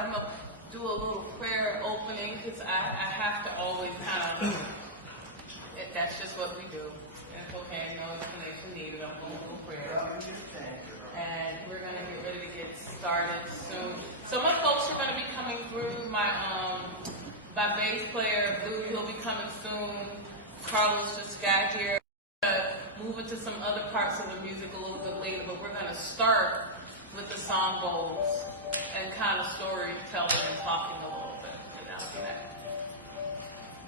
I'm going to do a little prayer opening because I have to always kind of, that's just what we do. It's okay, no explanation needed. I'm going to do a prayer. And we're going to get ready to get started soon. So my folks are going to be coming through. My bass player, Blue, he'll be coming soon. Carlos just got here. Move into some other parts of the music a little bit later, but we're going to start with the song bowls and kind of storytelling and talking a little bit after that.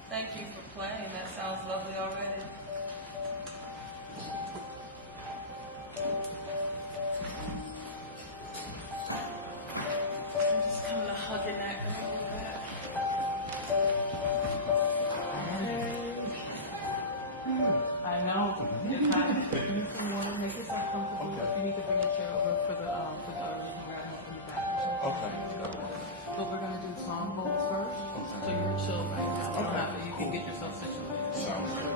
Thank you for playing. That sounds lovely already. I'm just kind of hugging that a little bit. I know. You need some water, make yourself comfortable. Okay. You need to bring a chair over for the others and grab them from the back. Okay. But we're going to do song bowls first. Okay. So you're chill right now. Okay. You can get yourself situated. Sounds good.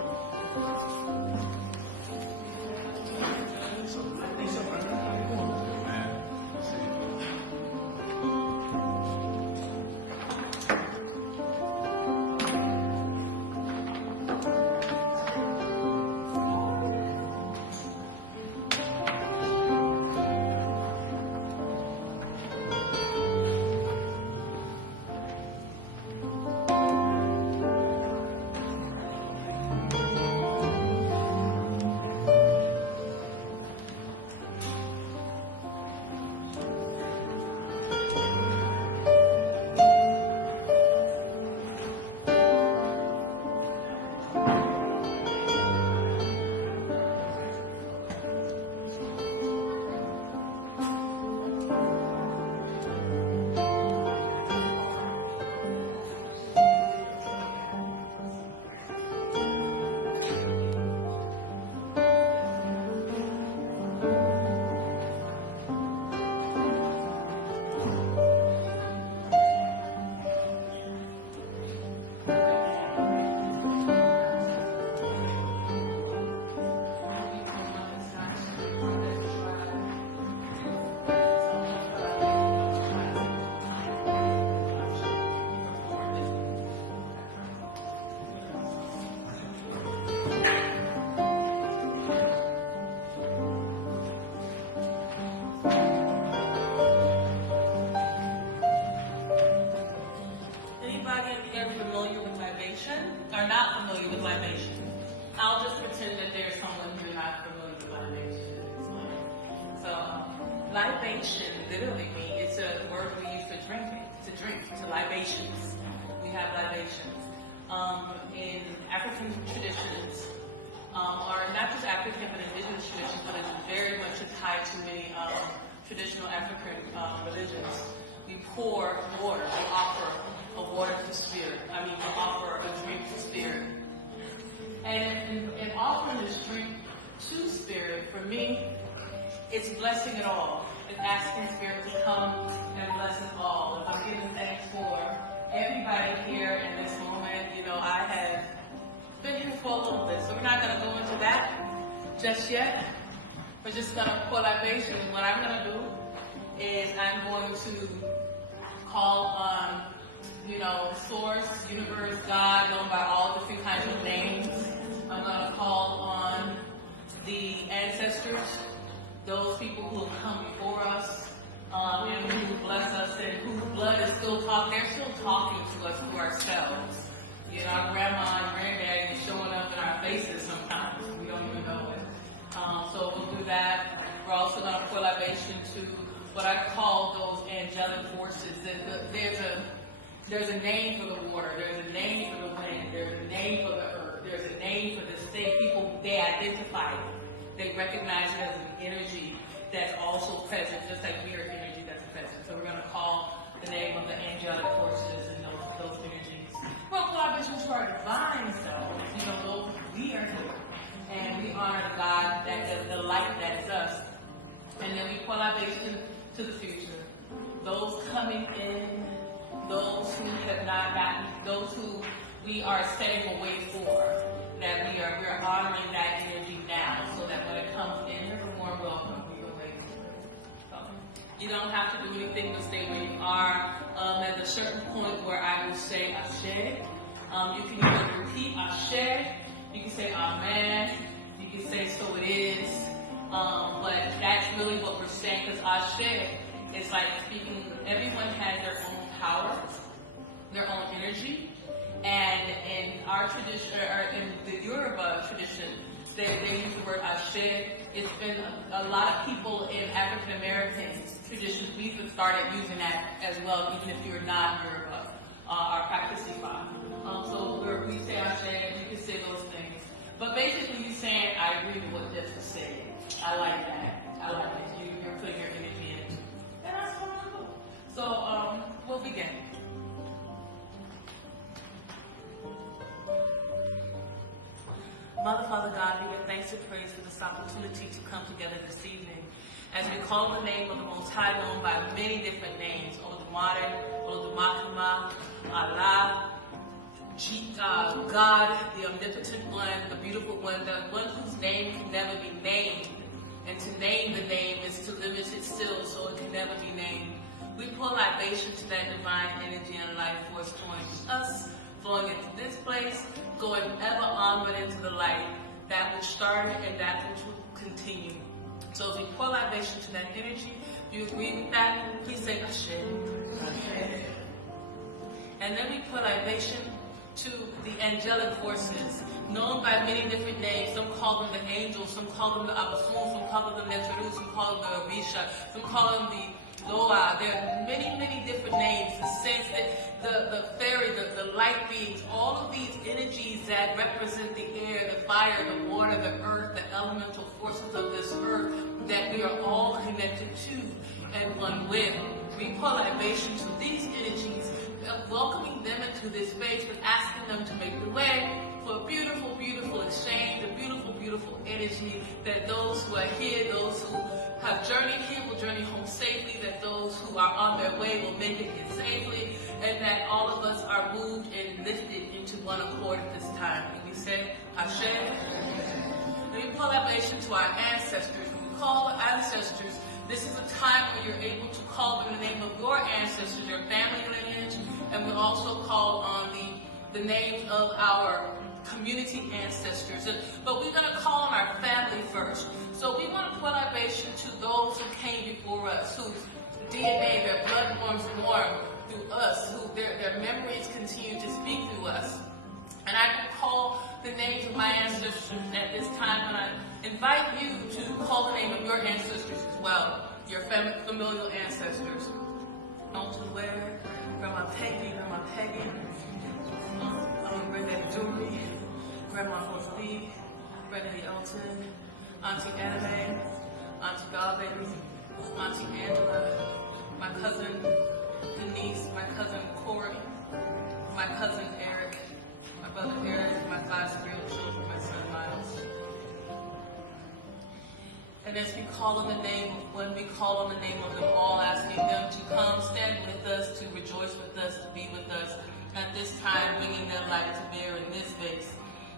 Libation, literally, it's a word we use to drink, to libations. We have libations. In African traditions, or not just African, but indigenous traditions, but it's very much tied to many traditional African religions. We pour water, we offer a water to spirit. We offer a drink to spirit. And in offering this drink to spirit, for me, it's blessing it all. It's asking Spirit to come and bless us all. If I'm giving thanks for everybody here in this moment, I have been here for a little bit, so we're not going to go into that just yet. We're just going to pour libation. And what I'm going to do is I'm going to call on, Source, Universe, God, known by all different kinds of names. I'm going to call on the ancestors, those people who have come before us, and who bless us, and whose blood is still talking. They're still talking to us through ourselves. Our grandma and granddaddy is showing up in our faces sometimes. We don't even know it. So we'll do that. We're also going to pour libation to what I call those angelic forces. There's a name for the water. There's a name for the wind. There's a name for the earth. There's a name for this thing. People, they identify it. They recognize it as an energy that's also present, just like we are energy that's present. So we're going to call the name of the angelic forces and those energies. We're going to call to our divine selves, those we are here. And we honor the God, the light that is us. And then we call libation to the future. Those coming in, those who have not gotten, those who we are setting a way for, that we're honoring that energy now, so that when it comes in, you're more welcome. We are waiting. So, You don't have to do anything but stay where you are. At a certain point where I will say Ashe, you can either repeat Ashe, you can say Amen, you can say so it is, but that's really what we're saying, because Ashe is like speaking, everyone has their own power, their own energy, and in our tradition, or in the Yoruba tradition, they use the word Ashe. It's been a lot of people in African American traditions, we've started using that as well, even if you're not Yoruba, our practice Ifa. So we say Ashe, we can say those things. But basically you're saying, I agree with what this is saying. I like that. I like it. You're putting your energy in it. And that's cool. So we'll begin. Mother, Father God, we give thanks and praise for this opportunity to come together this evening as we call the name of the Most High, known by many different names: Olodumare, Olodumakuma, Allah, God, the omnipotent one, the beautiful one, the one whose name can never be named. And to name the name is to limit it still, so it can never be named. We pour libation to that divine energy and life force flowing us, flowing into this place, going ever onward into the light, that which started and that which will continue. So if we pour libation to that energy, do you agree with that? Please say Ashe. And then we pour libation to the angelic forces, known by many different names. Some call them the angels, some call them the Abasun, some call them the Neteru, some call them the Orisha, some call them the Loa. There are many, many different names. The sense that the fairy, the light beings, all of these energies that represent the air, the fire, the water, the earth, the elemental forces of this earth that we are all connected to and one with. We pour libation to these energies, welcoming them into this space, but asking them to make the way for a beautiful, beautiful exchange, a beautiful, beautiful energy, that those who are here, those who have journeyed here will journey home safely, that those who are on their way will make it here safely, and that all of us are moved and lifted into one accord at this time. And we say, Ashe. And we pour libation to our ancestors. When we call ancestors, this is a time where you're able to call them in the name of your ancestors, your family lineage, and we also call on the names of our community ancestors. But we're going to call on our family first. So we want to put libation to those who came before us, whose DNA, their blood forms warm through us, who their memories continue to speak through us. And I can call the names of my ancestors at this time, and I invite you to call the name of your ancestors as well, your familial ancestors. Uncle Ware, Grandma Peggy, Granddaddy Dory, Grandma Rosalie, Granddaddy Elton, Auntie Anime, Auntie Godbaby, Auntie Angela, my cousin Denise, my cousin Corey, my cousin Eric, my brother Eric, my 5 spiritual children, my son Miles. And as we call on the name, when we call on the name of them all, asking them to come stand with us, to rejoice with us, to be with us at this time, bringing their light to bear in this space.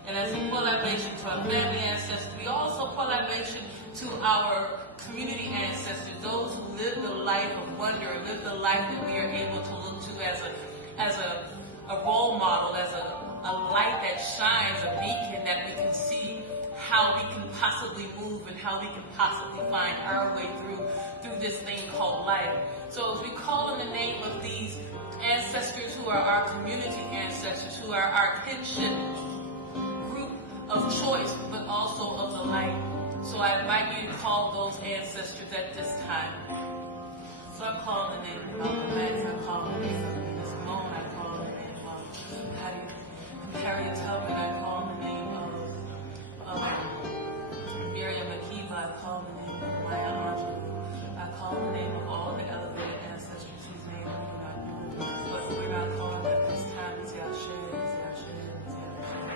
And as we pour libation to our family ancestors, we also pour libation to our community ancestors, those who live the life of wonder, live the life that we are able to look to as a role model, as a light that shines, a beacon that we can see how we can possibly move and how we can possibly find our way through this thing called life. So as we call on the name of these ancestors who are our community ancestors, who are our kinship group of choice, but also of the light. So I invite you to call those ancestors at this time. So I call the name of Malcolm X, I call the name of Simone, I call the name of Harriet Tubman, I call the name of Miriam Makeba, I call the name of Maya Angelou, I call the name of all the elevated ancestors whose name we do not know. But we're not calling at this time. We say Ashe, we say Ashe, we say Ashe,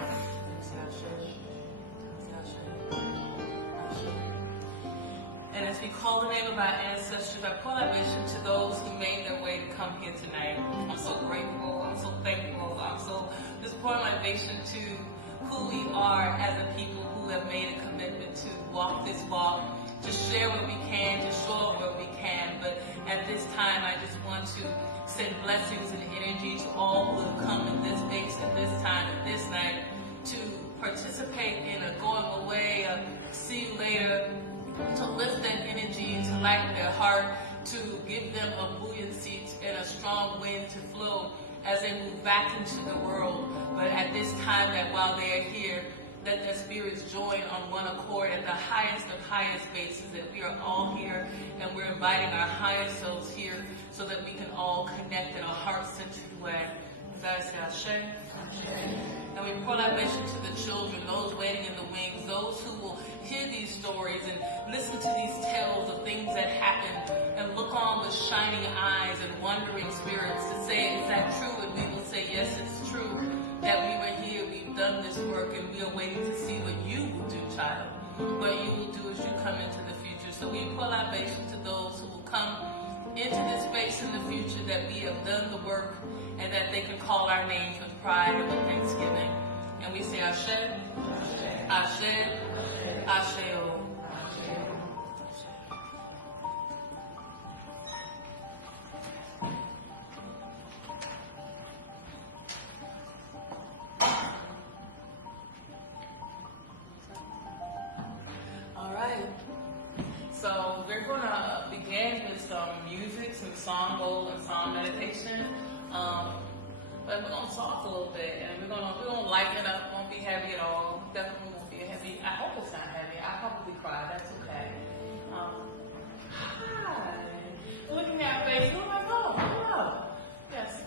we say Ashe, we say Ashe. And as we call the name of our ancestors, I pour libation to those who made their way to come here tonight. I'm so grateful, I'm so thankful, I'm so just pouring libation to who we are as a people who have made a commitment to walk this walk, to share what we can, to show up what we can, but at this time, I just want to send blessings and energy to all who have come in this space at this time, at this night, to participate in a going away, a see you later, to lift that energy, to lighten their heart, to give them a buoyancy and a strong wind to flow as they move back into the world. But at this time, that while they are here, let their spirits join on one accord at the highest of highest bases, that we are all here and we're inviting our highest selves here so that we can all connect in a heart-centered way. And we pour libation to the children, those waiting in the wings, those who will hear these stories and listen to these tales of things that happened and look on with shining eyes and wondering spirits to say, is that true? And we will say, yes, it's true that we were here, we've done this work, and we are waiting to see what you will do, child. What you will do as you come into the future. So we pour libation to those who will come into this space in the future, that we have done the work and that they can call our names with pride and with thanksgiving. And we say Ashe, Ashe, Ashe. All right. So we're going to begin with some music, some song bowl and song meditation. But we're going to talk a little bit, and we're going to lighten it up. It won't be heavy at all. Definitely won't be heavy. I hope it's not heavy. I'll probably cry. That's okay. Hi. Looking at faces. Oh my God. Hello. Yes.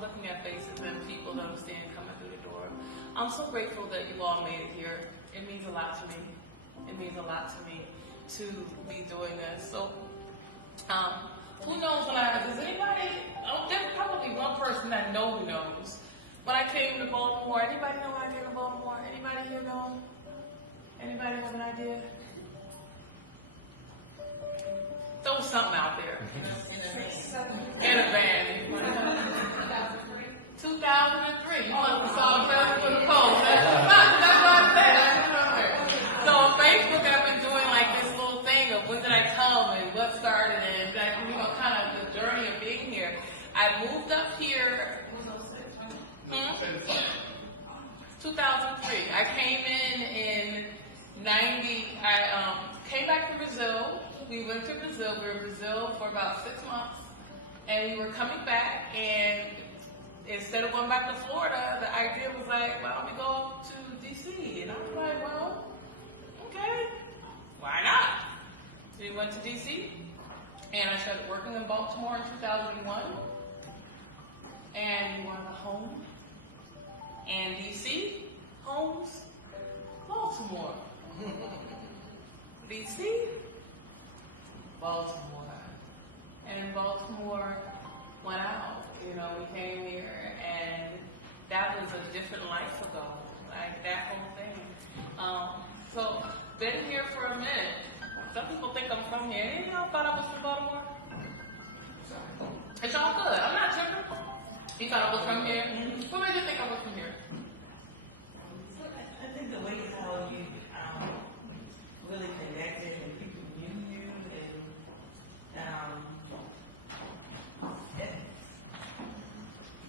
Looking at faces and people that I'm seeing coming through the door. I'm so grateful that you all made it here. It means a lot to me. It means a lot to me to be doing this. So, who knows does anybody, there's probably one person that knows. When I came to Baltimore, anybody know when I came to Baltimore? Anybody here know? Anybody have an idea? Throw something out there. In a van. 2003. You must have saw the first for the post. That's what I said. So on Facebook, I've been doing like this little thing of when did I come and what started and that, kind of the journey of being here. I moved up here 2003. I came in 90. I came back to Brazil. We went to Brazil. We were in Brazil for about 6 months. And we were coming back, and instead of going back to Florida, the idea was like, why don't we go to DC? And I was like, well, okay, why not? We went to DC, and I started working in Baltimore in 2001. And we wanted a home. And DC, homes, Baltimore. DC, Baltimore. And Baltimore went out. We came here, and that was a different life ago. Like that whole thing. So, been here for a minute. Some people think I'm from here. Any of y'all thought I was from Baltimore? It's all good. I'm not tripping. You thought I was from here? What made you think I was from here? I think the way how you really connected and people knew you and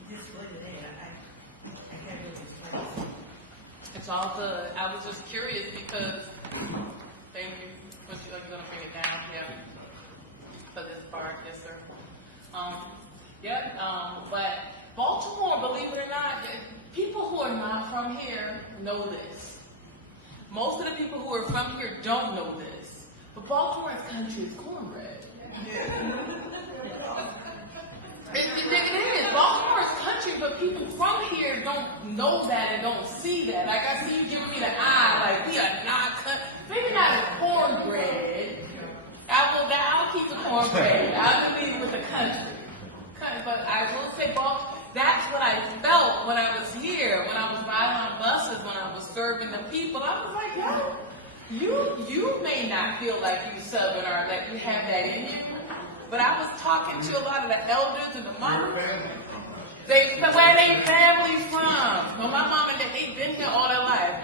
you just wasn't there. I can't really explain it. It's all good. I was just curious because, thank you. What you like, gonna bring it down? Yeah. For this part, yes, sir. But Baltimore, believe it or not, people who are not from here know this. Most of the people who are from here don't know this. But Baltimore's country is cornbread. It is. Baltimore's country, but people from here don't know that and don't see that. Like I see you giving me the eye, like we are not, maybe not as cornbread. I'll keep the cornbread. I'll leave with the country. But I will say, that's what I felt when I was here, when I was riding on buses, when I was serving the people. I was like, yo, you may not feel like you Southern or that you have that in you. But I was talking to a lot of the elders and the moms. Where they families from. Well, my mom and dad, they've been here all their life.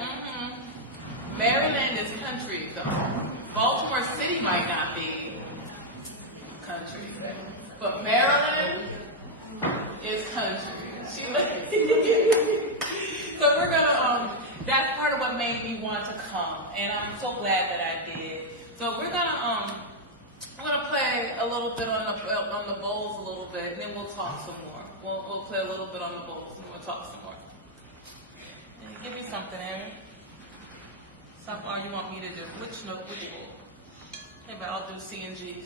Maryland is country, though. Baltimore City might not be. country. But Maryland is country. So we're gonna, that's part of what made me want to come, and I'm so glad that I did. So we're gonna play a little bit on the bowls a little bit, and then we'll talk some more. We'll play a little bit on the bowls, and we'll talk some more. Give me something, Aaron. Something you want me to do? Which note? Which bowl? Okay, but I'll do C and G.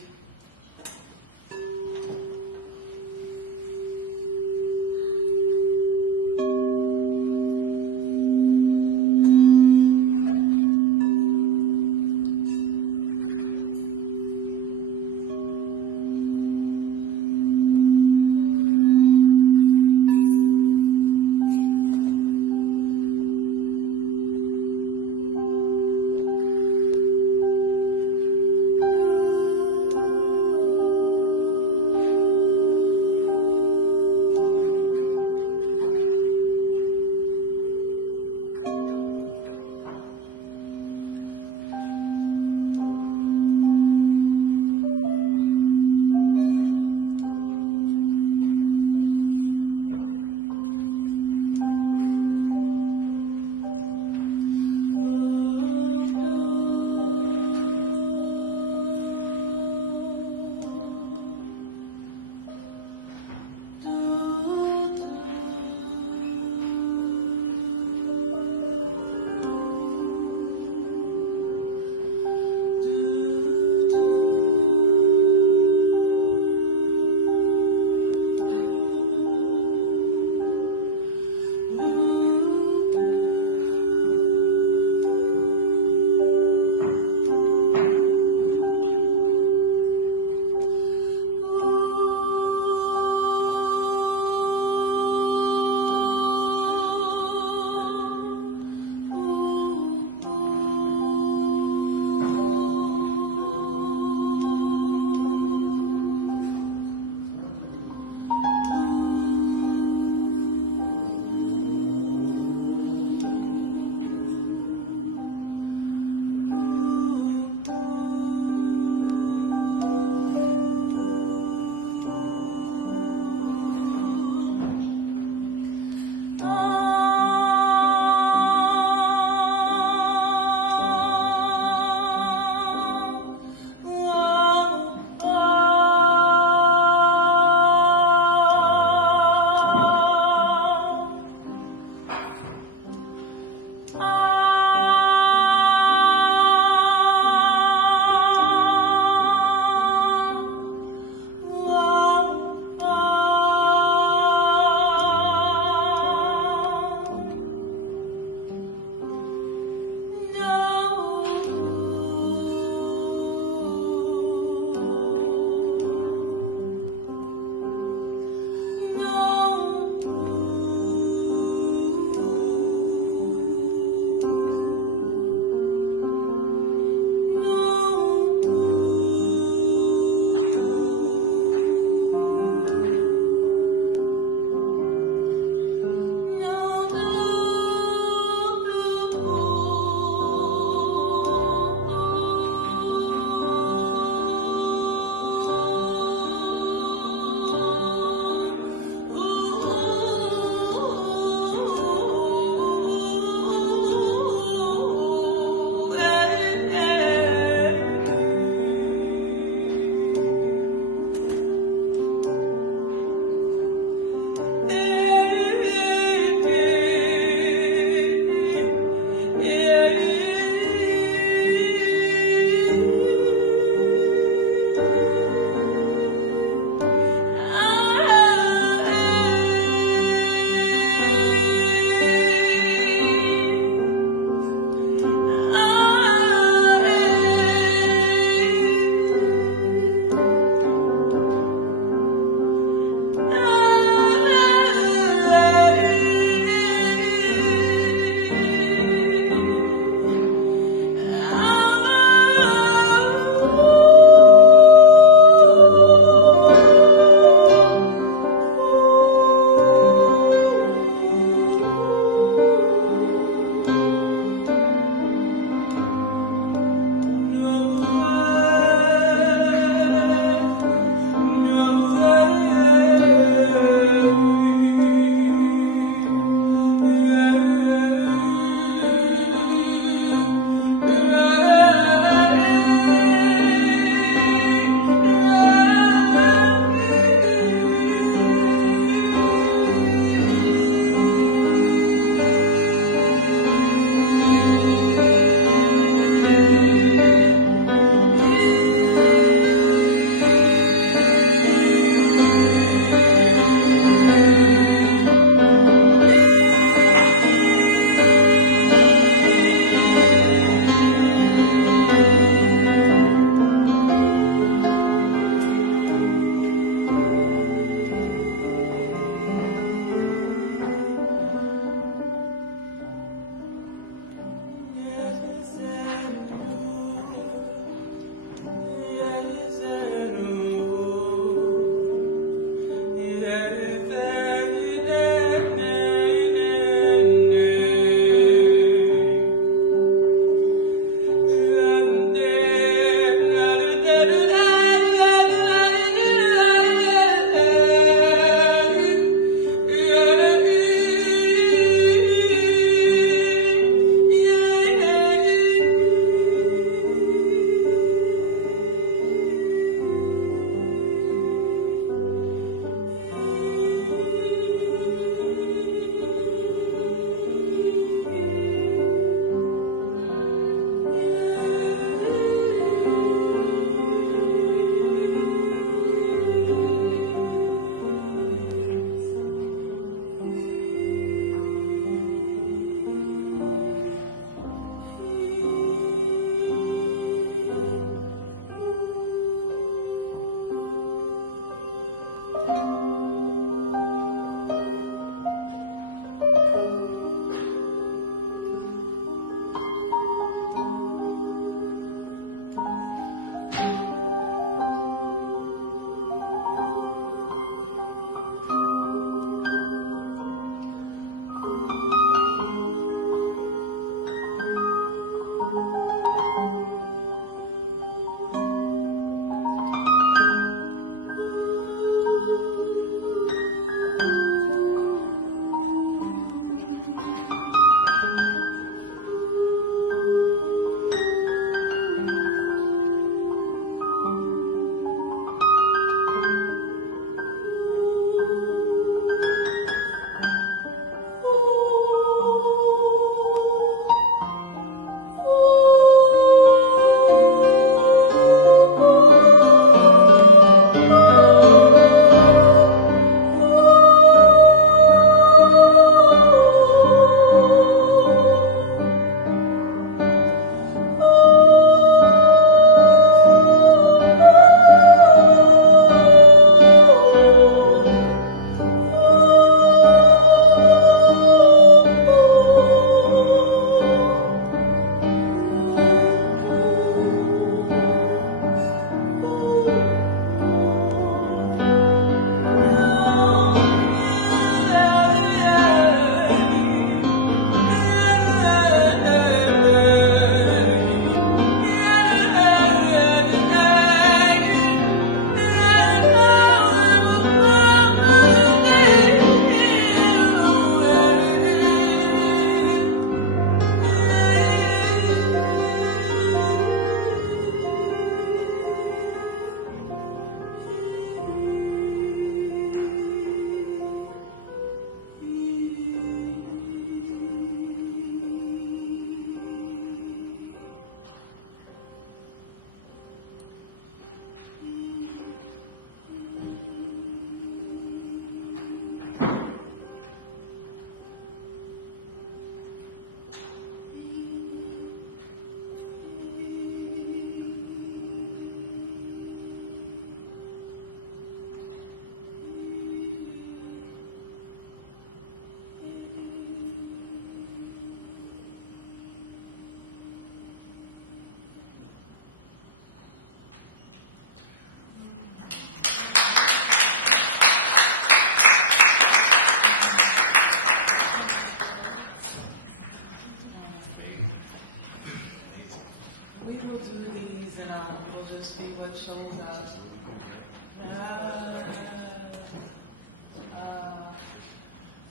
we will do these and we'll just see what shows up.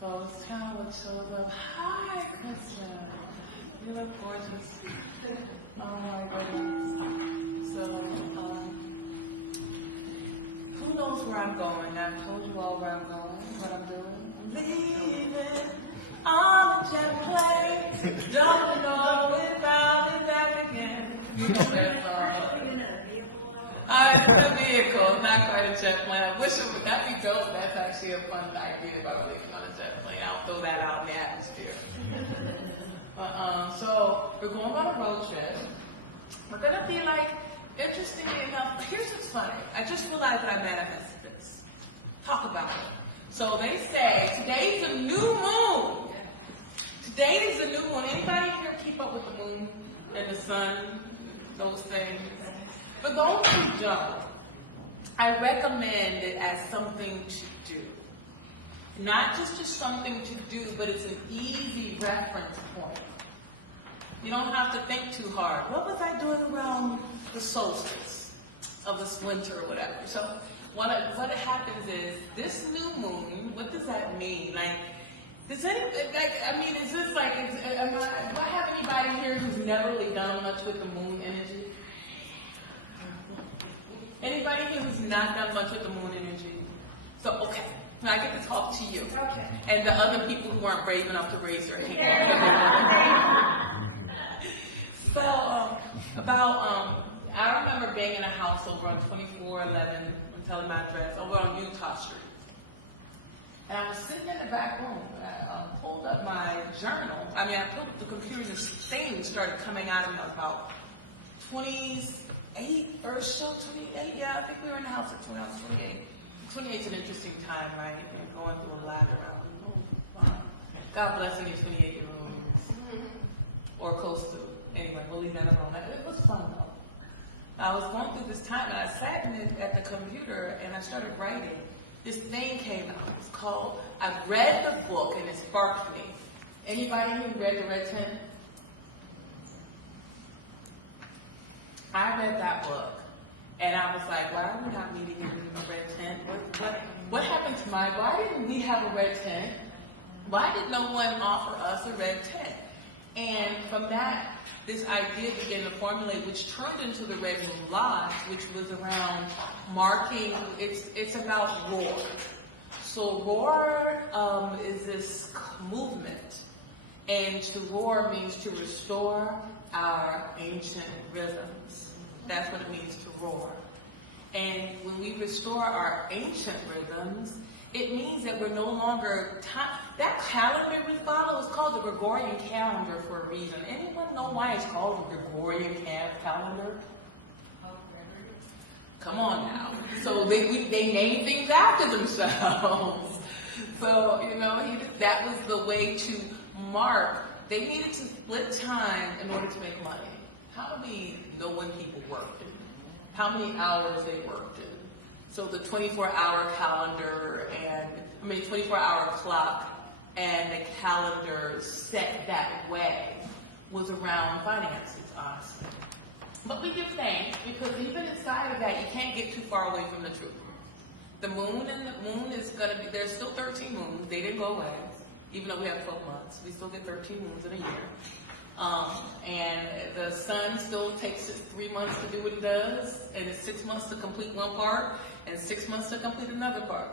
So it's kind of what shows up. Hi, Christian. You look gorgeous. Oh my goodness. So, who knows where I'm going? I've told you all where I'm going, what I'm doing. I'm leaving on a jet plane. Don't know if I'll be back again. In a vehicle, not quite a jet plane. I wish it would, that'd be dope. That's actually a fun idea if I were leaving on a jet plane. I'll throw that out in the atmosphere. So we're going on a road trip. We're gonna be like, interestingly enough, here's what's funny. I just realized that I manifested this. Talk about it. So they say today's a new moon. Today is a new moon. Anybody here keep up with the moon and the sun, those things? For those who don't, I recommend it as something to do. Not just something to do, but it's an easy reference point. You don't have to think too hard. What was I doing around the solstice of this winter or whatever? So what happens is, this new moon, what does that mean? Like, does anybody, like, I mean, is this like, do I have anybody here who's never really done much with the moon energy? Anybody here who's not done much with the moon energy? So, okay, I get to talk to you. Okay. And the other people who aren't brave enough to raise their hand. So, I remember being in a house over on 2411, I'm telling my address, over on Utah Street. And I was sitting in the back room, and I pulled up my journal. I pulled up the computer, and things started coming out of me. I was about 28 or so, 28, yeah, I think we were in the house at 28. 28 is an interesting time, right? You're going through a ladder. God bless any 28-year-olds. Or close to. Anyway, we'll leave that alone. It was fun, though. I was going through this time, and I sat at the computer, and I started writing. This thing came out. It's called, I read the book, and it sparked me. Anybody who read The Red Tent? I read that book, and I was like, why are we not meeting in the red tent? What happened to why didn't we have a red tent? Why did no one offer us a red tent? And from that, this idea began to formulate, which turned into the Red Moon Lodge, which was around marking, it's about roar. So roar is this movement, and to roar means to restore our ancient rhythms. That's what it means to roar. And when we restore our ancient rhythms, it means that we're no longer, that calendar we follow is called the Gregorian calendar for a reason. Anyone know why it's called the Gregorian calendar? Come on now. So they name things after themselves. So, that was the way to mark. They needed to split time in order to make money. How do we know when people worked? How many hours they worked in? So the 24-hour calendar 24-hour clock and the calendar set that way was around finances, honestly. But we give thanks, because even inside of that, you can't get too far away from the truth. The moon is going to be, there's still 13 moons. They didn't go away. Even though we have 12 months, we still get 13 moons in a year. And the sun still takes 3 months to do what it does, and it's 6 months to complete one part, and 6 months to complete another part.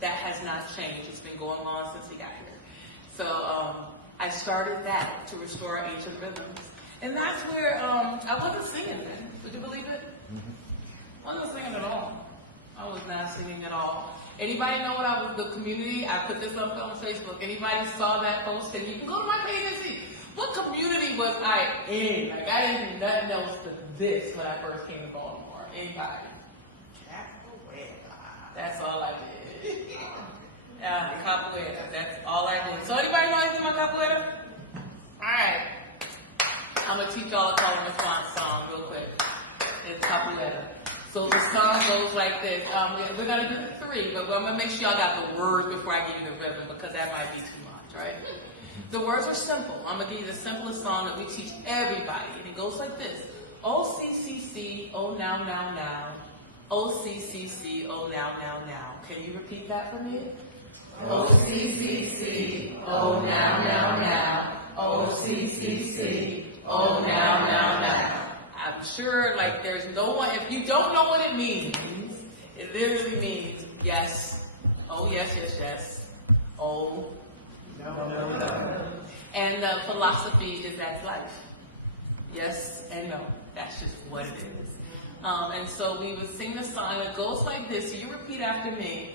That has not changed. It's been going on since he got here. So I started that to restore our ancient rhythms. And that's where I wasn't singing then. Would you believe it? I wasn't singing at all. I was not singing at all. Anybody know what the community, I put this up on Facebook. Anybody saw that post? And you can go to my page and see. What community was I in? Like, I didn't do nothing else but this when I first came to Baltimore. Anybody? That's all I did. Yeah, capoeira. That's all I did. So anybody know anything about capoeira? Alright. I'm going to teach y'all a call and response song real quick. It's capoeira. So the song goes like this. We're going to do 3, but I'm going to make sure y'all got the words before I give you the rhythm, because that might be too much, right? The words are simple. I'm going to give you the simplest song that we teach everybody. And it goes like this. OCCC, oh now, now, now. OCCC, oh now, now, now. Can you repeat that for me? OCCC, oh now, now, now. OCCC, oh now, now, now. I'm sure like there's no one, if you don't know what it means, it literally means yes. Oh yes, yes, yes. Oh, no, no, no. And the philosophy is that's life. Yes and no. That's just what it is. And so we would sing the song. It goes like this. You repeat after me.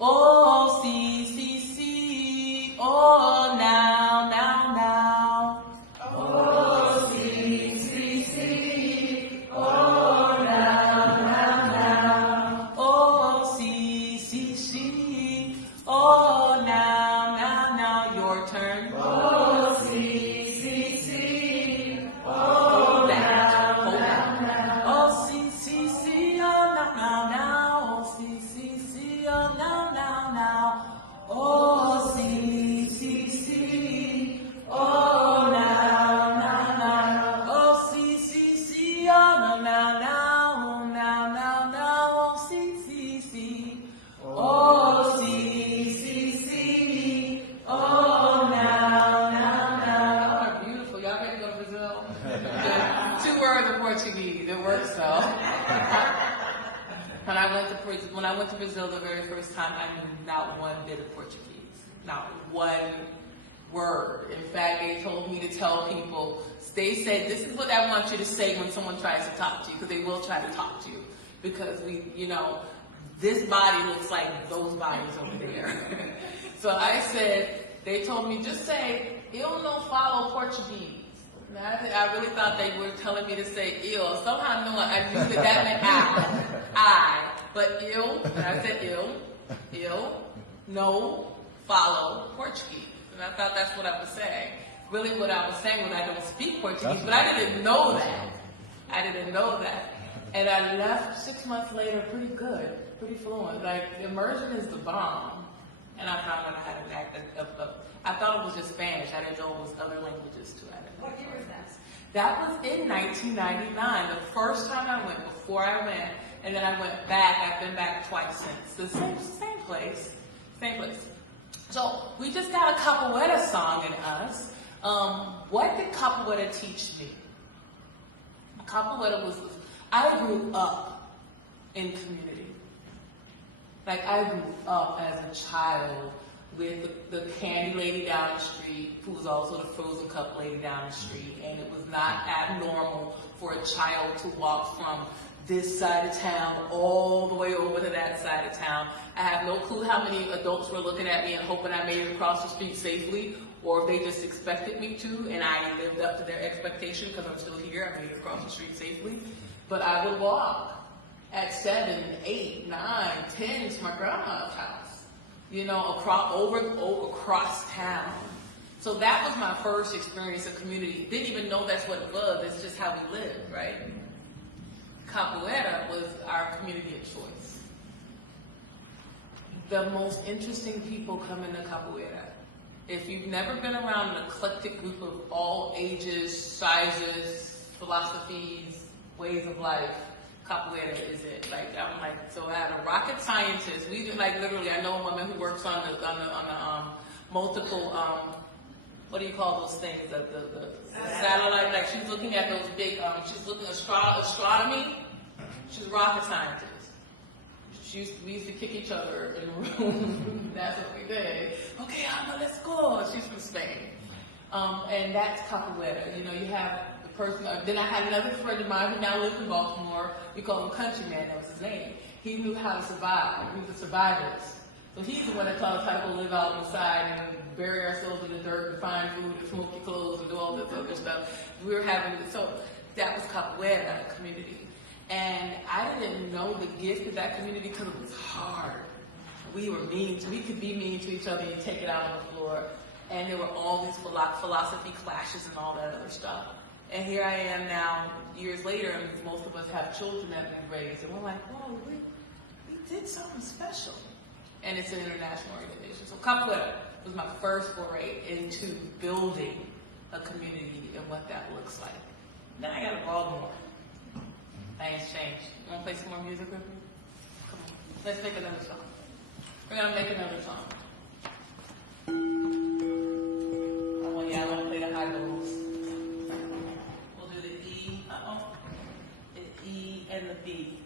Oh, see, see, see. Oh, now, now, now. Oh, see, see, see. Oh, now, now, now. Oh, see, see, see. Oh, now, now, now. Your turn. Oh, see, see, see. Oh, now, now, now. Oh, see, see, see. Oh, now, now, now. Oh, see, see, see. Oh, now, now, now. Oh, see, see, see. Oh, now, now, now. Oh, see, see, see. Oh, now, now, now. Oh, now, now, now. Oh, see, see, see. Oh, see, see, see. Oh, now, now, now. Y'all are beautiful. Y'all ready to go to Brazil? 2 words of Portuguese. It works so. When I went to Brazil the very first time, I knew not one bit of Portuguese. Not one word. In fact, they told me to tell people, they said, this is what I want you to say when someone tries to talk to you, because they will try to talk to you. Because this body looks like those bodies over there. So I said, they told me, just say, eu não falo Portuguese. And I really thought they were telling me to say ill. Somehow I knew that meant I. But ill, and I said ill, no, follow Portuguese. And I thought that's what I was saying. Really what I was saying was I don't speak Portuguese, but I didn't know that. And I left 6 months later pretty good, pretty fluent. Like, immersion is the bomb. And I found out I had an accent. I thought it was just Spanish. I didn't know it was other languages too. What year was that? That was in 1999, the first time I went, before I went, and then I went back. I've been back twice since. The same place. So we just got a capoeira song in us. What did capoeira teach me? Capoeira was, I grew up in community. Like I grew up as a child with the candy lady down the street, who was also the frozen cup lady down the street, and it was not abnormal for a child to walk from this side of town all the way over to that side of town. I have no clue how many adults were looking at me and hoping I made it across the street safely, or if they just expected me to, and I lived up to their expectation because I'm still here. I made it across the street safely. But I would walk at 7, 8, 9, 10 to my grandma's house, across town. So that was my first experience of community. Didn't even know that's what it was. It's just how we lived, right? Capoeira was our community of choice. The most interesting people come into capoeira. If you've never been around an eclectic group of all ages, sizes, philosophies, ways of life, capoeira is it. So I had a rocket scientist. We literally, I know a woman who works on the multiple, what do you call those things? The satellite, she's looking at those big, she's looking at astronomy. She's a rocket scientist. We used to kick each other in the room. That's what we did. Okay, Alma, let's go. She's from Spain. And that's capoeira. You have the person, then I had another friend of mine who now lives in Baltimore. We call him Countryman, that was his name. He knew how to survive. He was a survivalist. So he's the one that taught us how to live out inside and bury ourselves in the dirt and find food and smoke your clothes and do all this other stuff. So that was capoeira community. And I didn't know the gift of that community because it was hard. We were mean. We could be mean to each other and take it out on the floor. And there were all these philosophy clashes and all that other stuff. And here I am now, years later, and most of us have children that we raised. And we're like, whoa, we did something special. And it's an international organization. So capoeira was my first foray into building a community and what that looks like. Then I got to Baltimore. Things changed. You want to play some more music with me? Come on. Let's make another song. We're going to make another song. I want y'all to play the high notes. We'll do the E, the E and the B.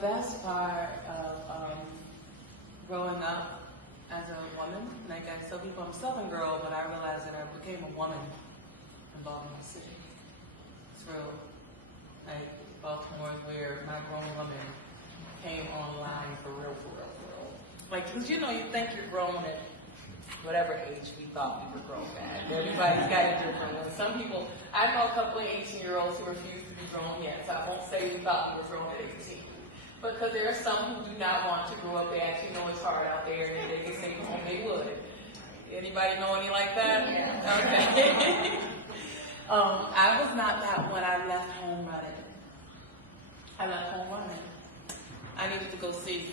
best part of growing up as a woman, like I tell people I'm a Southern girl, but I realized that I became a woman in Baltimore City. It's real. Like, Baltimore is where my grown woman came online for real. Like, because you know, you think you're grown at whatever age we thought we were grown at. Everybody's got a different one. Some people, I know a couple of 18-year-olds who refuse to be grown yet, so I won't say we thought we were grown at 18. Because there are some who do not want to grow up. They actually know it's hard out there, and they can stay home, they would. Anybody know any like that? Yeah. Okay. I was not that when I left home running. I left home running. I needed to go see.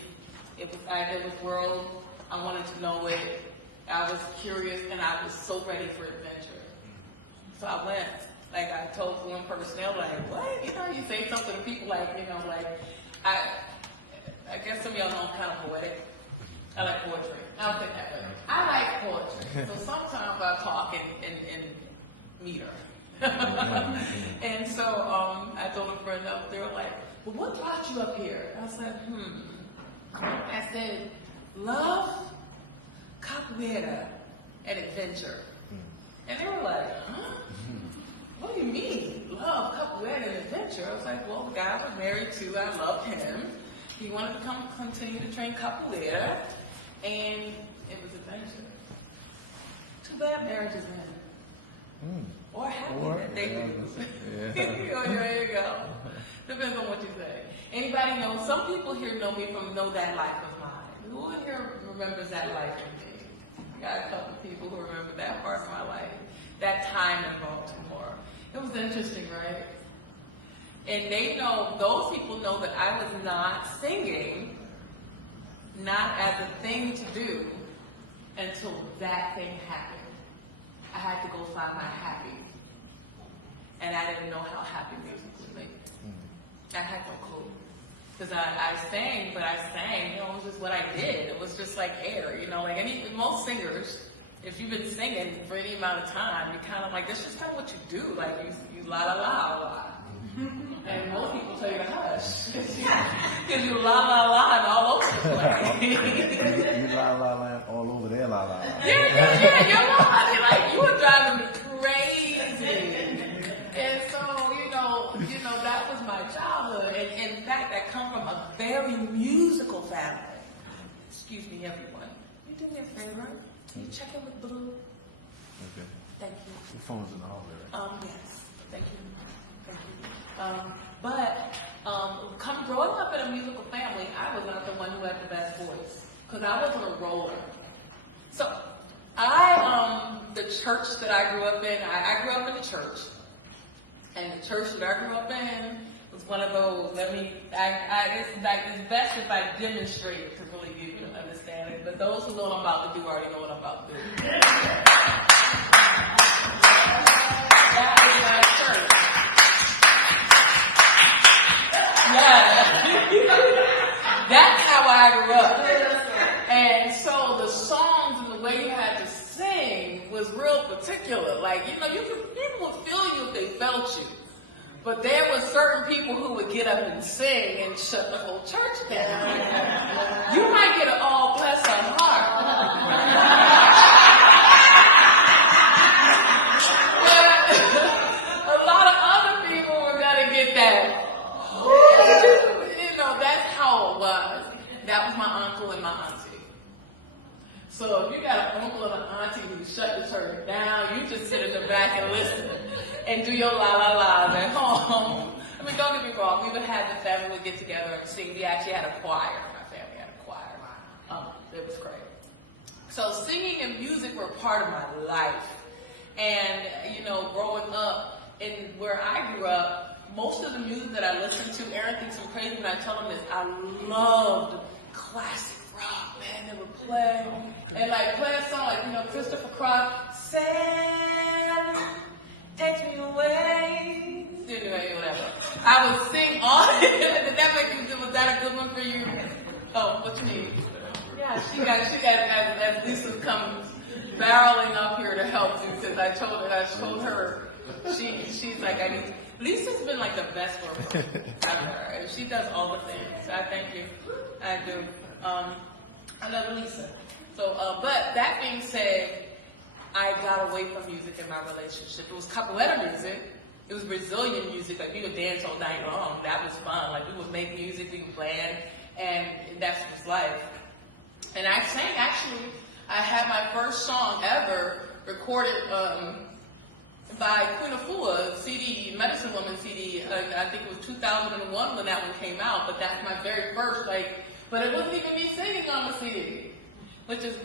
It was world. I wanted to know it. I was curious, and I was so ready for adventure. So I went. Like I told one person, they were like, "What? You know, you say something to people like, you know, like." I guess some of y'all know I'm kind of poetic. I like poetry. I don't think that way. I like poetry. So sometimes I talk in meter. And so I told a friend up there, like, well, what brought you up here? I said, I said, love, capoeira, and adventure. And they were like, huh? What do you mean? Love, capoeira, and adventure? I was like, well, the guy I was married to, I loved him. He wanted to continue to train capoeira, and it was adventure. Too bad marriages end. Or happy that they do. There you go. Depends on what you say. Anybody know? Some people here know me from Know That Life of Mine. Who in here remembers that life of me? Got a couple of people who remember that part of my life. That time in Baltimore. It was interesting, right? And they know, those people know that I was not singing, not as a thing to do, until that thing happened. I had to go find my happy. And I didn't know how happy music would make me. I had no clue. Because I sang, but I sang, you know, it was just what I did. It was just like air, you know, like most singers, if you've been singing for any amount of time, you kind of like, that's just kind of what you do. Like, you la la la a lot. And most people tell you to hush. Because you la la la and all over the place. you la la la all over there, la la la. Yeah, you're la. Like, you were driving me crazy. And so, you know, that was my childhood. And in fact, I come from a very musical family. Excuse me, everyone. You do me a favor? Can you check in with Blue? Okay. Thank you. Your phone's in the hallway, right? Yes. Thank you. Growing up in a musical family, I was not the one who had the best voice. Because I wasn't a roller. So, the church that I grew up in, I grew up in the church. And the church that I grew up in was one of those, it's best if I demonstrate it to really give you an understanding. But those who know what I'm about to do already know what I'm about to do. That was my church. Yeah. That's how I grew up. And so the songs and the way you had to sing was real particular. Like, you know, people would feel you if they felt you. But there were certain people who would get up and sing and shut the whole church down. You might get an all bless her heart. But a lot of other people were going to get that. You know, that's how it was. That was my uncle and my auntie. So if you got an uncle and an auntie who shut the church down, you just sit in the back and listen and do your la la la's at home. I mean, don't get me wrong. We would have the family would get together and sing. We actually had a choir. My family had a choir. It was great. So singing and music were part of my life. And, you know, growing up in where I grew up, most of the music that I listened to, Aaron thinks I'm crazy when I tell him this, I loved classic rock, man. They would play, and like play a song like, you know, Christopher Cross, Sally, take me away. Anyway, whatever. I would sing all did that make you, was that a good one for you? Oh, what you need? Yeah, she got as Lisa's come barreling up here to help you, because I told her She's like, Lisa's been like the best worker ever. And she does all the things. I thank you. I do. I love Lisa. So, but that being said, I got away from music in my relationship. It was capoeira music. It was Brazilian music. Like, we would dance all night long. That was fun. Like, we would make music, we would plan, and that's just life. And I sang, actually, I had my first song ever recorded by Queen Afua CD, Medicine Woman CD. I think it was 2001 when that one came out, but that's my very first, but it wasn't even me singing on the CD, which is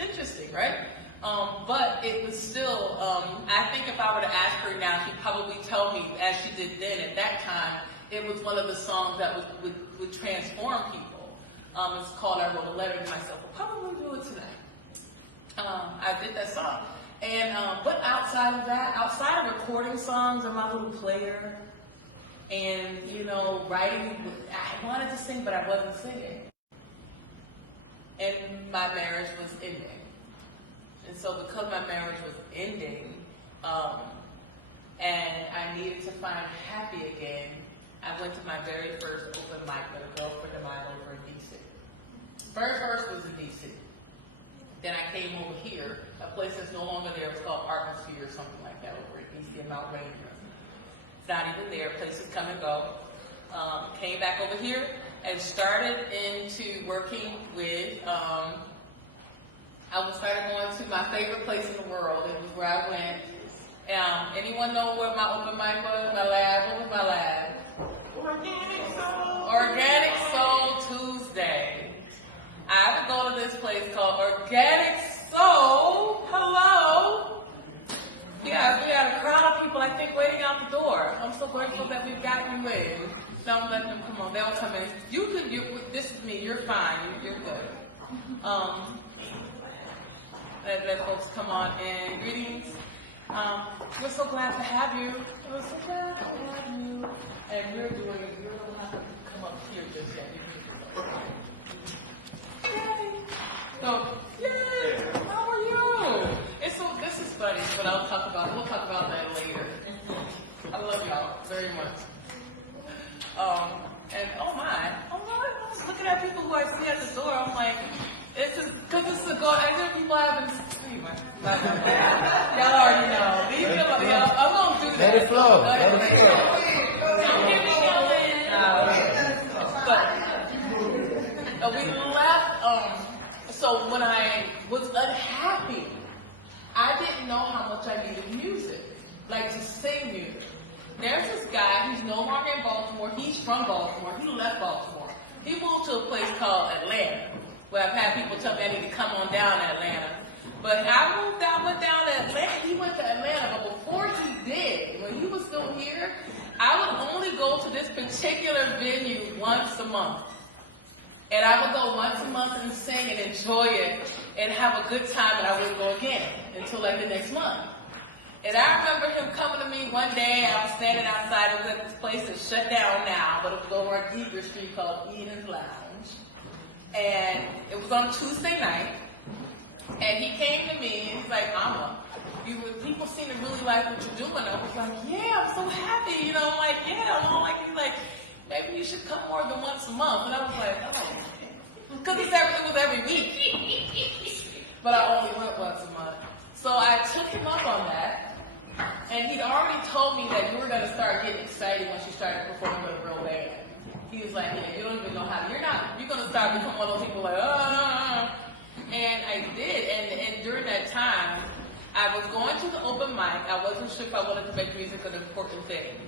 interesting, right? But it was still, I think if I were to ask her now, she'd probably tell me, as she did then at that time, it was one of the songs that would transform people. It's called I Wrote a Letter to Myself. I'll probably do it tonight. I did that song. And, but outside of that, outside of recording songs on my little player, and, writing, I wanted to sing, but I wasn't singing. And my marriage was ending. And so because my marriage was ending, and I needed to find happy again, I went to my very first open mic with a girlfriend of mine over in D.C. First verse was in D.C. Then I came over here, a place that's no longer there. It's called Atmosphere or something like that over in D.C. in Mount Rainier. It's not even there. Places come and go. Came back over here and started into working with, I started going to my favorite place in the world. It was where I went. Anyone know where my open mic was? My lab? What was my lab? Organic Soul. Organic Soul Tuesday. I would go to this place called Organic Soul. Hello. Yeah, we had a crowd of people, I think, waiting out the door. I'm so grateful that we've gotten you in. Don't let them come on. They'll come in. This is me. You're fine. You're good. Let folks come on in. Greetings. We're so glad to have you. We're so glad to have you. And you're doing it. You don't have to come up here just yet. Yay! So, yay! How are you? This is funny, but we'll talk about that later. I love y'all very much. And oh my, I'm just looking at people who I see at the door. I'm like, because this is a goal. I know people haven't. Anyway, y'all already know. Leave me alone. Y'all, I'm gonna do that. Let it flow. Let it flow. Don't get me going. But we left. So when I was unhappy, I didn't know how much I needed music, like to sing music. There's this guy, he's no longer in Baltimore. He's from Baltimore. He left Baltimore. He moved to a place called Atlanta, where I've had people tell me I need to come on down to Atlanta. But I went down to Atlanta. He went to Atlanta, but before he did, when he was still here, I would only go to this particular venue once a month. And I would go once a month and sing and enjoy it and have a good time, and I wouldn't go again until like the next month. And I remember him coming to me one day. I was standing outside. It was at this place that's shut down now, but it was over on Deeper Street called Eden's Lounge. And it was on a Tuesday night. And he came to me and he's like, Amma, people seem to really like what you're doing. I was like, yeah, I'm so happy. He's like, maybe you should come more than once a month. And I was like, oh, because it was every week. But I only went once a month. So I took him up on that. And he'd already told me that you were going to start getting excited once you started performing with a real band. He was like, yeah, you don't even know how. You're going to start becoming one of those people like, And I did. And during that time, I was going to the open mic. I wasn't sure if I wanted to make music an important thing.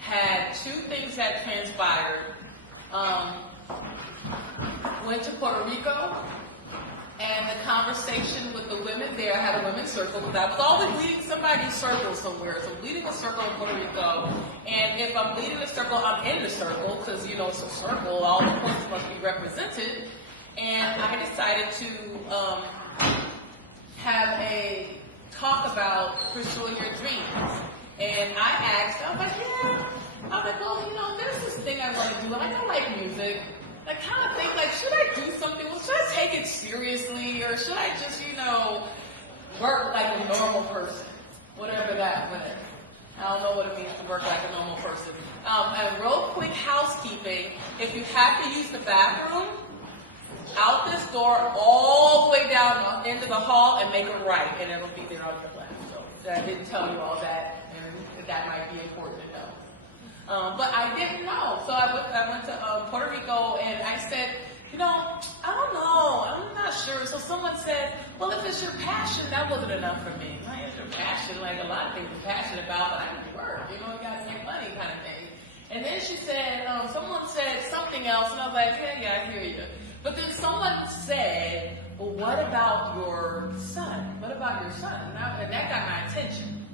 Had two things that transpired. Went to Puerto Rico. And the conversation with the women there, I had a women's circle, because I was always leading somebody's circle somewhere. So I'm leading a circle in Puerto Rico, and if I'm leading a circle, I'm in the circle, because, it's a circle, all the points must be represented. And I decided to have a talk about pursuing your dreams. And I was like, well, there's this thing I want to do, and I like music. I kind of think, should I do something? Well, should I take it seriously? Or should I just, work like a normal person? Whatever that was. I don't know what it means to work like a normal person. And real quick housekeeping, if you have to use the bathroom, out this door, all the way down into the hall, and make a right, and it'll be there on your left. So I didn't tell you all that, and that might be important to know. But I didn't know, so I went to Puerto Rico, and I said, you know, I don't know, I'm not sure. So someone said, well, if it's your passion, that wasn't enough for me. Like, it's your passion, like a lot of things I'm passionate about, but I need to work, you know, you gotta make money kind of thing. And then she said, someone said something else, and I was like, yeah, I hear you. But then someone said, well, what about your son? What about your son? And that got my attention.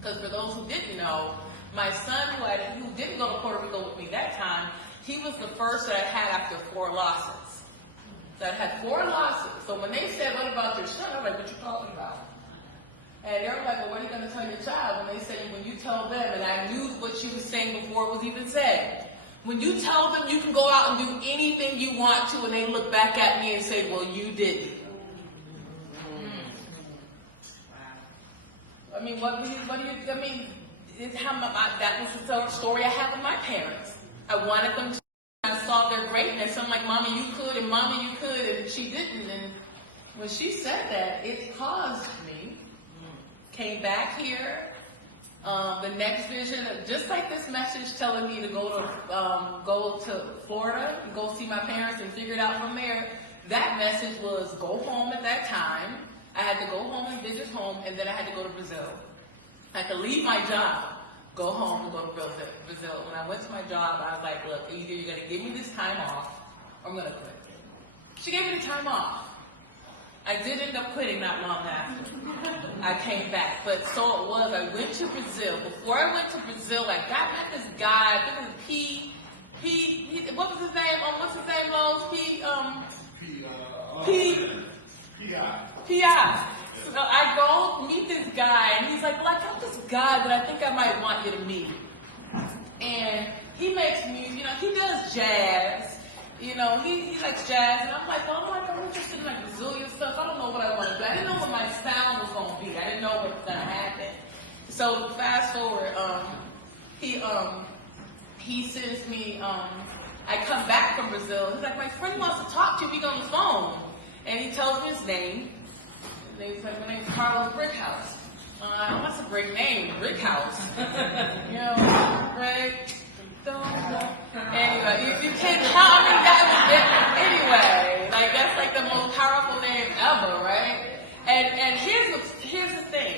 Because for those who didn't know, my son, who didn't go to Puerto Rico with me that time, he was the first that I had after 4 losses. So I had 4 losses. So when they said, what about your son? I'm like, what you talking about? And they were like, well, what are you going to tell your child? And they said, when you tell them, and I knew what she was saying before it was even said. When you tell them you can go out and do anything you want to, and they look back at me and say, well, you didn't. I mean, that was the story I had with my parents. I wanted them to, I saw their greatness. I'm like, Mommy, you could, and Mommy, you could, and she didn't. And when she said that, it caused me, came back here, the next vision, just like this message telling me to go to Florida and go see my parents and figure it out from there. That message was go home at that time. I had to go home and visit home, and then I had to go to Brazil. I could leave my job, go home and go to Brazil. When I went to my job, I was like, look, either you're going to give me this time off, or I'm going to quit. She gave me the time off. I did end up quitting not long after. I came back, but so it was. I went to Brazil. Before I went to Brazil, I got met this guy. I think it was what was his name? What's his name, Lowe's? P.I. So I go meet this guy, and he's like, well, I got this guy that I think I might want you to meet. And he makes music, you know, he does jazz. You know, he likes jazz, and I'm like, well, I'm interested in like Brazilian stuff. I don't know what I want to do. I didn't know what my sound was going to be. I didn't know what was going to happen. So fast forward, he sends me, I come back from Brazil. He's like, my friend wants to talk to you. We go on the phone. And he tells me his name. My name's Carlos Brickhouse. What's a great name? Brickhouse. You know, Brick. Anyway, you can't tell me that. Anyway, like that's like the most powerful name ever, right? And here's the thing.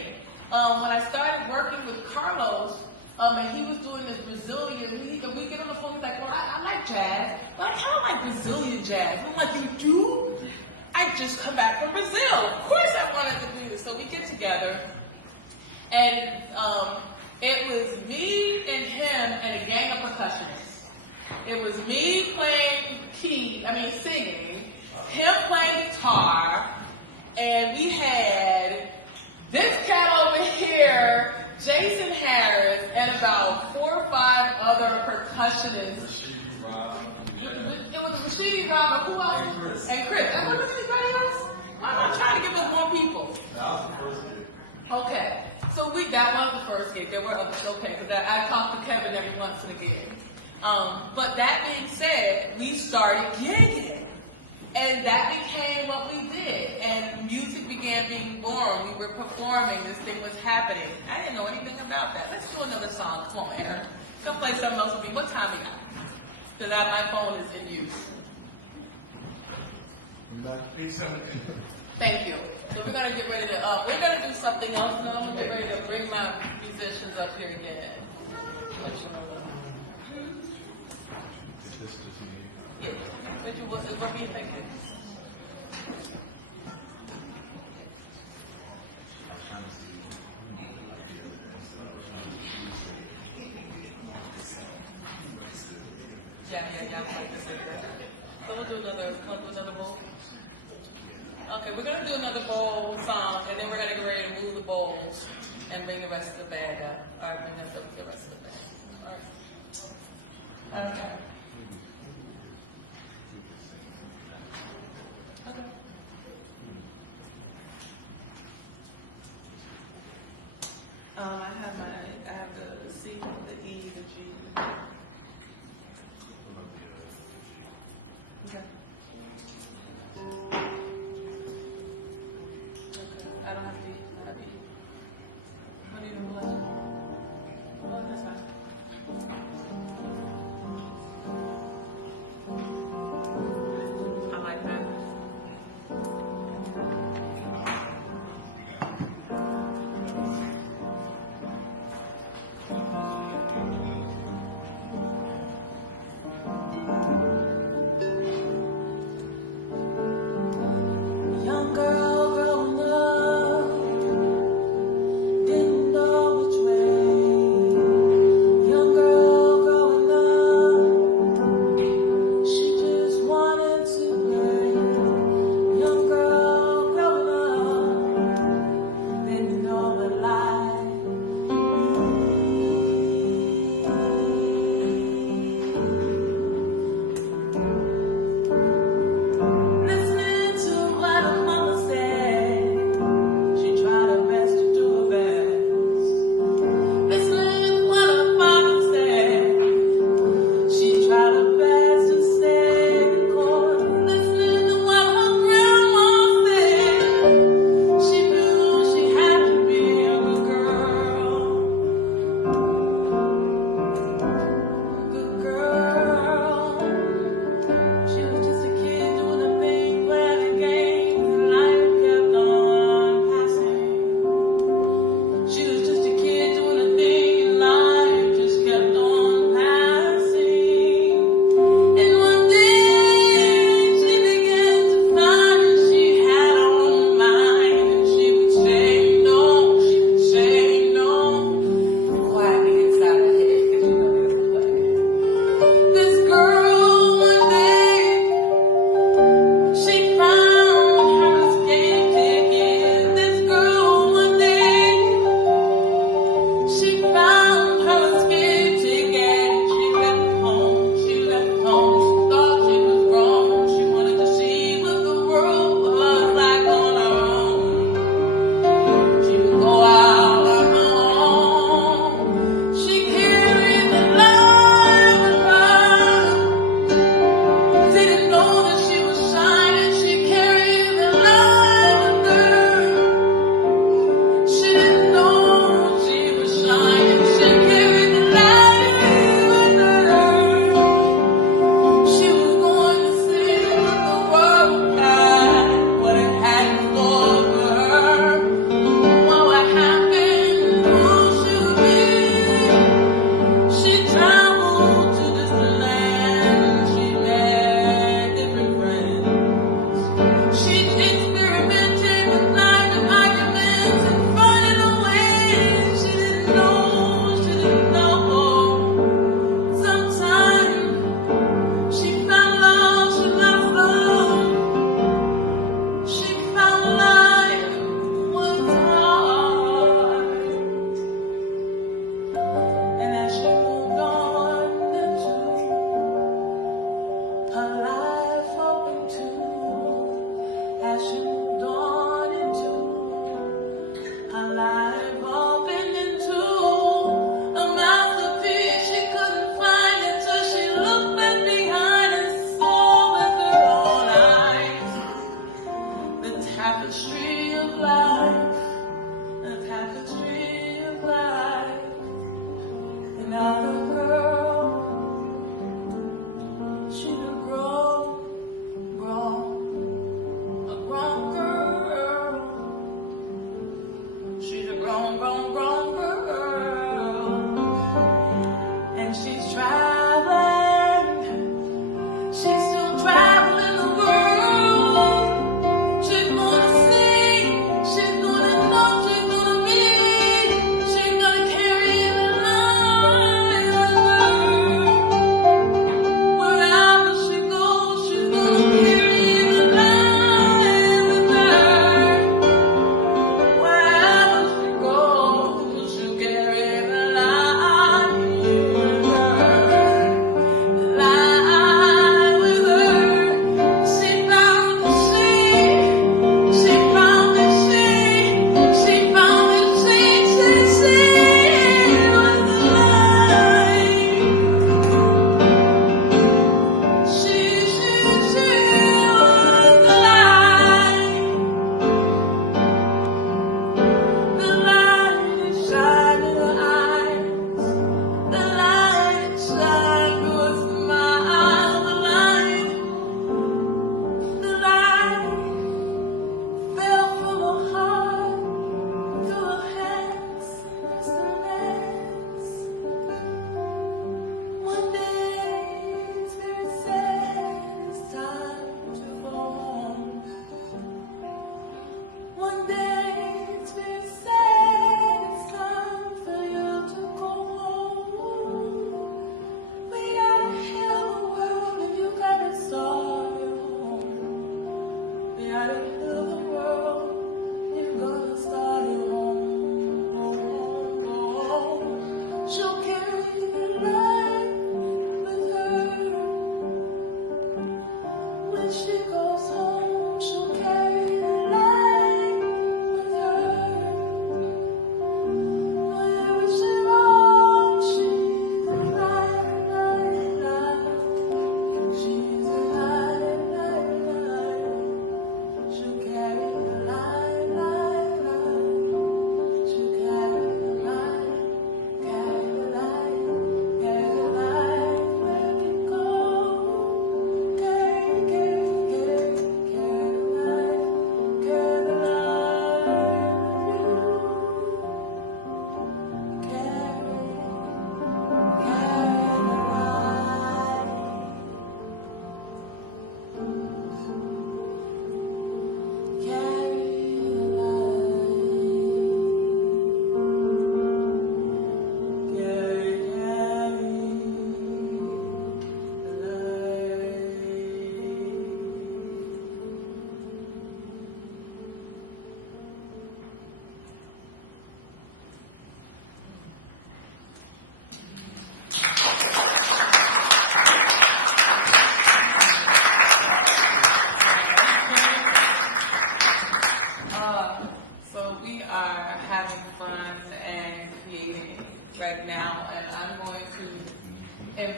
When I started working with Carlos, and he was doing this Brazilian, we get on the phone, he's like, well, I like jazz, but I kind of like Brazilian jazz. I'm like, you do? I just come back from Brazil. Of course I wanted to do this. So we get together, and it was me and him and a gang of percussionists. It was me singing, him playing guitar, and we had this cat over here, Jason Harris, and about 4 or 5 other percussionists. It was Rashidi Robert, who else? And Chris. And wasn't anybody else? I'm not trying to give us more people. That was the first gig. Okay. So that was the first gig. There were others, okay, because I talked to Kevin every once and again. But that being said, we started gigging. And that became what we did. And music began being born. We were performing. This thing was happening. I didn't know anything about that. Let's do another song. Come on, Aaron. Come play something else with me. What time we got? Because my phone is in use. Thank you. So we're going to get ready to, we're going to do something else now. I'm going to get ready to bring my musicians up here again. Yeah. What were you thinking? Yeah. So we'll do another bowl. Okay, we're gonna do another bowl song, and then we're gonna get ready to move the bowls and bring the rest of the band up. All right, bring up the rest of the band. All right. Okay. I have the Okay. I don't have to eat. I have to eat. What do you want? Oh, that's fine. I like that.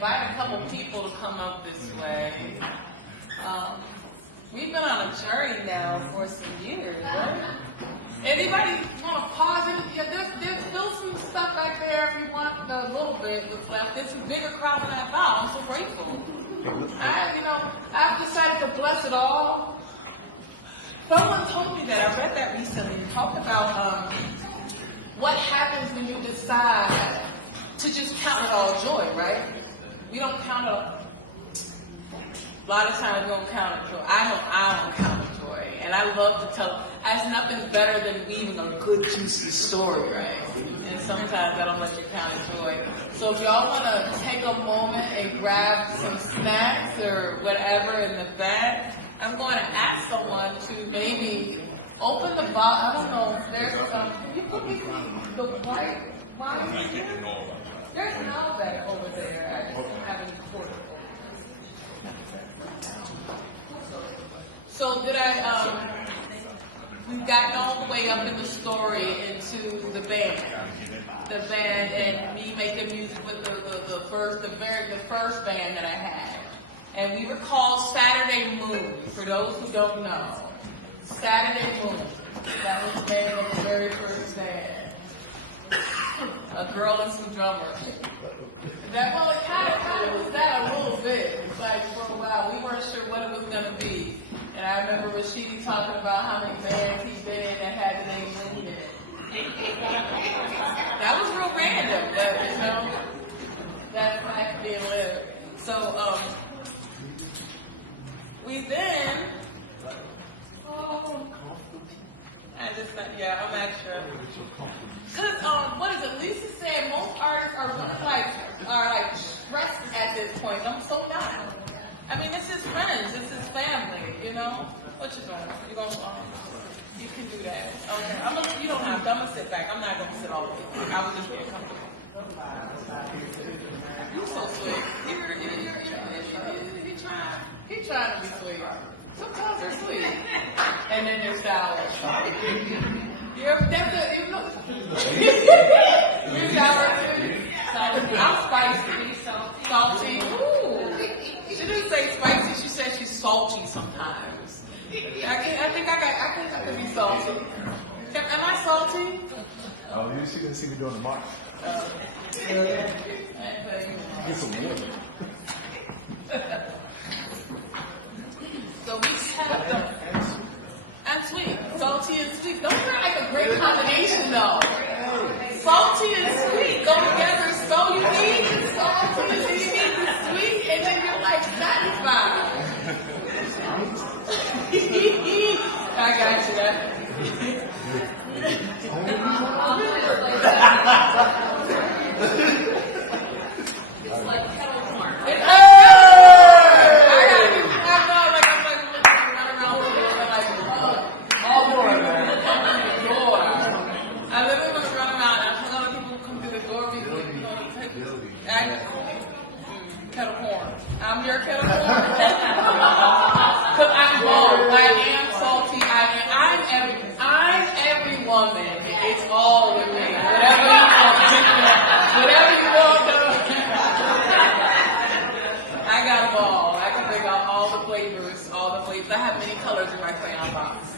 invite a couple people to come up this way. We've been on a journey now for some years, right? Anybody want to pause it? Yeah, there's still some stuff back there if you want a little bit what's left. There's a bigger crowd than I thought. I'm so grateful. I've decided to bless it all. Someone told me that. I read that recently. It talked about what happens when you decide to just count it all joy, right? We don't count it all. A lot of times we don't count it joy. I don't count it joy. And I love to tell, there's nothing better than weaving a good, juicy story, right? And sometimes I don't let you count it joy. So if y'all want to take a moment and grab some snacks or whatever in the back, I'm going to ask someone to maybe open the box. I don't know if there's some. Can you put me the white wine here? There's an Malbec over there. I just don't have any portable. So we've gotten all the way up in the story into the band. The band and me making music with the first band that I had. And we were called Saturday Moon, for those who don't know. Saturday Moon. That was the name of the very first band. A girl and some drummers. Well, it kind of was that a little bit. It's like for a while, we weren't sure what it was going to be. And I remember Rashidi talking about how many bands he's been in that had the name Moon in it. That was real random, but that's life being lived. So, we then, I'm extra. Cause, what is it? Lisa said most artists are really stressed at this point. I'm so not. I mean, it's his friends, it's his family, you know? What you doing? You can do that. Okay, you don't have to. I'm gonna sit back. I'm not gonna sit all the way. I was just being comfortable. You're so sweet. He's trying to be sweet. Sometimes they're sweet. And then they're sour. You're sour too. I'm spicy. Salty. Ooh. She didn't say spicy. She said she's salty sometimes. I think I can be salty. Am I salty? Oh, she didn't see me doing the march. Get some wood. So we have them. And sweet. Salty and sweet. Those are like a great combination though. Salty and sweet go together so unique. Salty and unique and sweet, and then you're like satisfied. I got you. It's like kettle corn. Kettle corn. I'm your kettle corn. Because I'm bold. I am salty. I'm every woman. It's all with me. Whatever you want. I got them all. I can bring out all the flavors. I have many colors in my crayon box.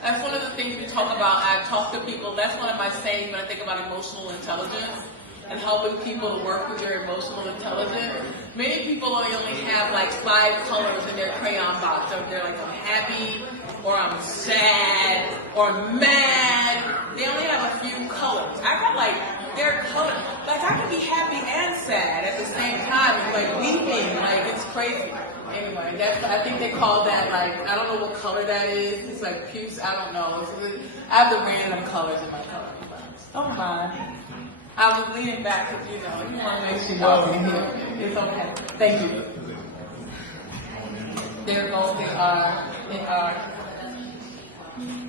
That's one of the things we talk about. I talk to people. That's one of my sayings when I think about emotional intelligence and helping people to work with their emotional intelligence. Many people only have like 5 colors in their crayon box. So they're like, I'm happy, or I'm sad, or I'm mad. They only have a few colors. I got like their color. Like I can be happy and sad at the same time. It's like weeping. Like it's crazy. Anyway, I think they call that like, I don't know what color that is. It's like puce, I don't know. I have the random colors in my color box. Don't mind. I was leaning back because, you want to make sure y'all can hear. It's okay. Thank you. There goes they are.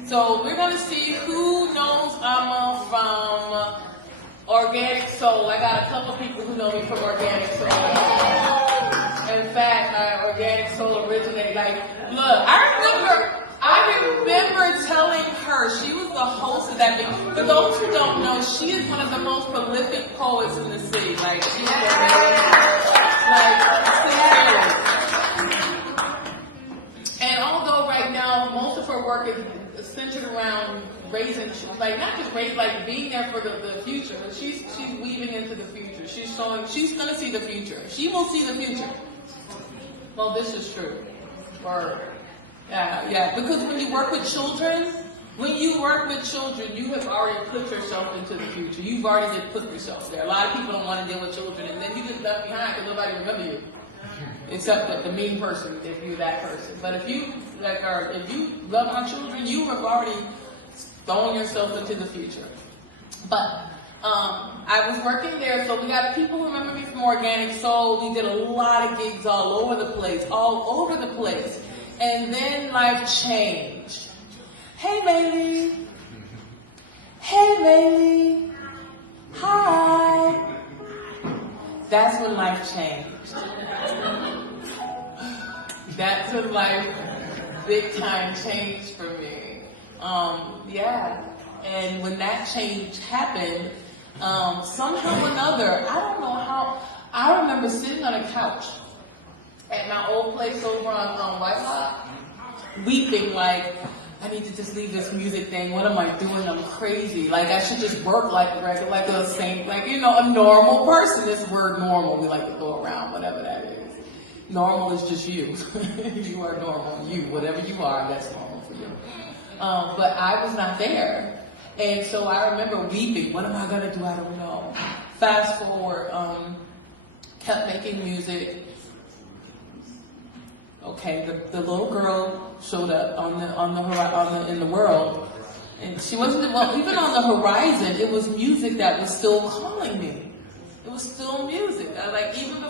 So we're going to see who knows Amma from Organic Soul. I got a couple people who know me from Organic Soul. In fact, Organic Soul originated, look, I remember telling her, she was the host of that. For those who don't know, she is one of the most prolific poets in the city. Like, she's sincerely. And although right now most of her work is centered around raising, like not just raise, like being there for the future, but she's weaving into the future. She's showing, she's gonna see the future. She will see the future. Well, this is true. Yeah, because when you work with children, you have already put yourself into the future. You've already put yourself there. A lot of people don't want to deal with children, and then you get left behind because nobody remember you. Except the mean person, if you're that person. But if you love our children, you have already thrown yourself into the future. But I was working there, so we got people who remember me from Organic Soul. We did a lot of gigs all over the place. And then life changed. Hey, Bailey. Hey, Bailey. Hi. That's when life changed. That's when life big time changed for me. Yeah. And when that change happened, somehow or another, I don't know how, I remember sitting on a couch at my old place over on White Lock, weeping like, I need to just leave this music thing. What am I doing? I'm crazy. Like, I should just work like a regular, like a saint, like, you know, a normal person. This word normal, we like to go around, whatever that is. Normal is just you. You are normal. You, whatever you are, that's normal for you. But I was not there. And so I remember weeping. What am I going to do? I don't know. Fast forward, kept making music. Okay, the little girl showed up in the world, and she wasn't, well, even on the horizon, it was music that was still calling me. It was still music. Even before